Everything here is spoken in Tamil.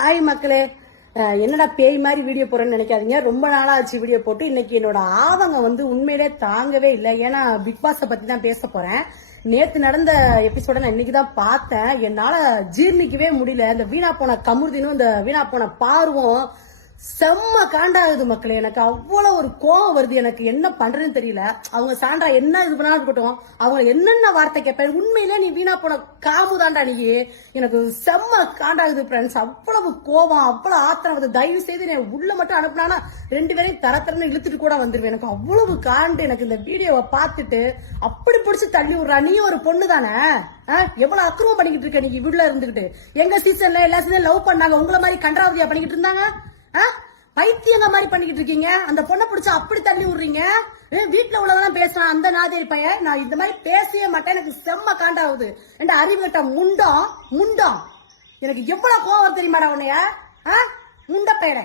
ஹாய் மக்களே, என்னடா பேய் மாதிரி வீடியோ போறேன்னு நினைக்காதீங்க. ரொம்ப நாளா ஆச்சு வீடியோ போட்டு. இன்னைக்கு என்னோட ஆவங்க வந்து உண்மையிலே தாங்கவே இல்லை. ஏன்னா பிக் பாஸ பத்தி தான் பேச போறேன். நேத்து நடந்த எபிசோட நான் இன்னைக்குதான் பார்த்தேன். என்னால ஜீர்ணிக்கவே முடியல. இந்த வீணா போன கமுர்தினும் இந்த வீணா போன பார்வும் செம்ம காண்டாகுது மக்களே. எனக்கு அவ்வளவு ஒரு கோவம் வருது. எனக்கு என்ன பண்றதுன்னு தெரியல. அவங்க சாண்டா என்ன இது பண்ணாலும் இருக்கட்டும், அவங்க என்னென்ன வார்த்தை கேட்பேன். உண்மையிலே நீ வீணா போன காமுதாண்டா நீ. எனக்கு செம்ம காண்டாகுது ஃப்ரெண்ட்ஸ். அவ்வளவு கோவம், அவ்வளவு ஆத்திரம் வருது. தயவு செய்து உள்ள மட்டும் அனுப்புனா 2 பேரையும் தரத்தரன்னு இழுத்துட்டு கூட வந்துருவேன். எனக்கு அவ்வளவு காண்டு. எனக்கு இந்த வீடியோவை பார்த்துட்டு அப்படி பிடிச்சி தள்ளி விடுறா. நீ ஒரு பொண்ணு தானே, எவ்வளவு அக்கிரமம் பண்ணிக்கிட்டு இருக்க நீங்க வீட்டுல இருந்துகிட்டு. எங்க சீசன்ல எல்லா சீசன் லவ் பண்ணாங்க, உங்களை மாதிரி கன்றாவதியா பண்ணிக்கிட்டு இருந்தாங்க. பைத்தியங்க மாதிரி பண்ணிக்கிட்டு இருக்கீங்க. அந்த பொண்ணை பிடிச்சா அப்படி தள்ளி விடுறீங்க. வீட்டுல உள்ளதெல்லாம் பேசுறான் அந்த நாதேரி பையன். நான் இந்த மாதிரி பேசவே மாட்டேன். எனக்கு செம்ம காண்டாகுது. என்ற அறிவுகிட்ட முண்டம். எனக்கு எவ்வளவு கோவம் தெரியுமாடா உன்னைய முண்ட பேர.